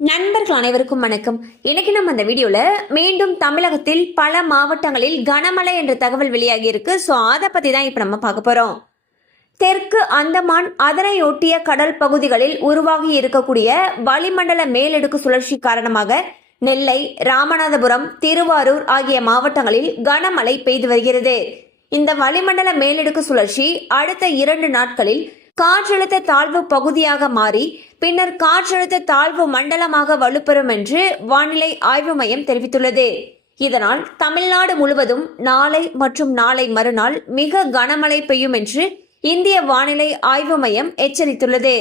நண்பர்கள் அனைவருக்கும் வணக்கம். இன்னைக்கு நம்ம அந்த வீடியோல மீண்டும் தமிழகத்தில் பல மாவட்டங்களில் கனமழை என்ற தகவல் வெளியாகி இருக்கு. சோ அதை பத்தி தான் இப்ப நம்ம பார்க்க போறோம். தெற்கு அந்தமான் அதனை ஒட்டிய கடல் பகுதிகளில் உருவாகி இருக்கக்கூடிய வளிமண்டல மேலடுக்கு சுழற்சி காரணமாக நெல்லை, ராமநாதபுரம், திருவாரூர் ஆகிய மாவட்டங்களில் கனமழை பெய்து வருகிறது. இந்த வளிமண்டல மேலடுக்கு சுழற்சி அடுத்த 2 நாட்களில் காற்றழுத்த தாழ்வு பகுதியாக மாறி பின்னர் காற்றழுத்த தாழ்வு மண்டலமாக வலுப்பெறும் என்று வானிலை ஆய்வு மையம் தெரிவித்துள்ளது. இதனால் தமிழ்நாடு முழுவதும் நாளை மற்றும் நாளை மறுநாள் மிக கனமழை பெய்யும் என்று இந்திய வானிலை ஆய்வு மையம் எச்சரித்துள்ளது.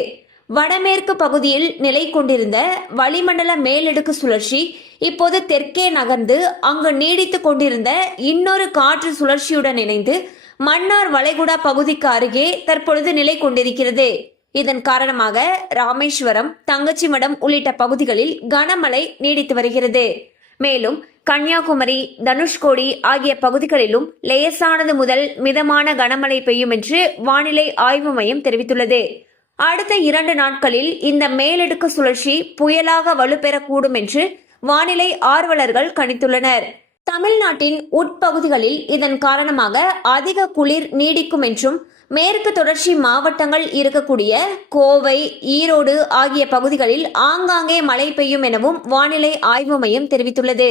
வடமேற்கு பகுதியில் நிலை கொண்டிருந்த வளிமண்டல மேலடுக்கு சுழற்சி இப்போது தெற்கே நகர்ந்து அங்கு நீடித்துக் கொண்டிருந்த இன்னொரு காற்று சுழற்சியுடன் இணைந்து மன்னார் வளைகுடா பகுதிக்கு அருகே தற்பொழுது நிலை கொண்டிருக்கிறது. இதன் காரணமாக ராமேஸ்வரம், தங்கச்சிமடம் உள்ளிட்ட பகுதிகளில் கனமழை நீடித்து வருகிறது. மேலும் கன்னியாகுமரி, தனுஷ்கோடி ஆகிய பகுதிகளிலும் லேசானது முதல் மிதமான கனமழை பெய்யும் என்று வானிலை ஆய்வு மையம் தெரிவித்துள்ளது. அடுத்த 2 நாட்களில் இந்த மேலடுக்கு சுழற்சி புயலாக வலுப்பெறக்கூடும் என்று வானிலை ஆர்வலர்கள் கணித்துள்ளனர். தமிழ்நாட்டின் உட்பகுதிகளில் இதன் காரணமாக அதிக குளிர் நீடிக்கும் என்றும் மேற்கு தொடர்ச்சி மாவட்டங்கள் இருக்கக்கூடிய கோவை, ஈரோடு ஆகிய பகுதிகளில் ஆங்காங்கே மழை பெய்யும் எனவும் வானிலை ஆய்வு மையம் தெரிவித்துள்ளது.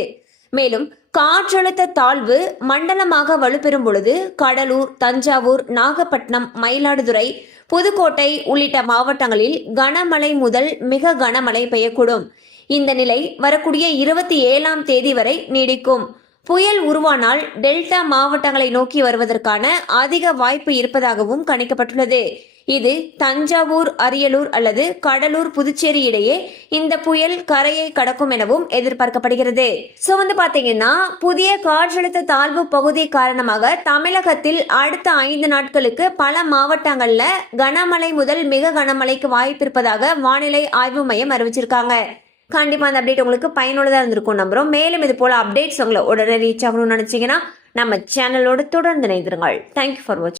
மேலும் காற்றழுத்த தாழ்வு மண்டலமாக வலுப்பெறும் பொழுது கடலூர், தஞ்சாவூர், நாகப்பட்டினம், மயிலாடுதுறை, புதுக்கோட்டை உள்ளிட்ட மாவட்டங்களில் கனமழை முதல் மிக கனமழை பெய்யக்கூடும். இந்த நிலை வரக்கூடிய 27ஆம் தேதி வரை நீடிக்கும். புயல் உருவானால் டெல்டா மாவட்டங்களை நோக்கி வருவதற்கான அதிக வாய்ப்பு இருப்பதாகவும் கணிக்கப்பட்டுள்ளது. இது தஞ்சாவூர், அரியலூர் அல்லது கடலூர், புதுச்சேரி இடையே இந்த புயல் கரையை கடக்கும் எனவும் எதிர்பார்க்கப்படுகிறது. சோ பாத்தீங்கன்னா புதிய காற்றழுத்த தாழ்வு பகுதி காரணமாக தமிழகத்தில் அடுத்த 5 நாட்களுக்கு பல மாவட்டங்கள்ல கனமழை முதல் மிக கனமழைக்கு வாய்ப்பு இருப்பதாக வானிலை ஆய்வு மையம் அறிவிச்சிருக்காங்க. கண்டிப்பா அந்த அப்டேட் உங்களுக்கு பயனுள்ளதா இருந்திருக்கும் நம்புறோம். மேலும் இது போல அப்டேட்ஸ் உங்களை உடனே ரீச் ஆகணும்னு நினைச்சீங்கன்னா நம்ம சேனலோட தொடர்ந்து இணைந்திருங்கள். தேங்க்யூ ஃபார் வாட்சிங்.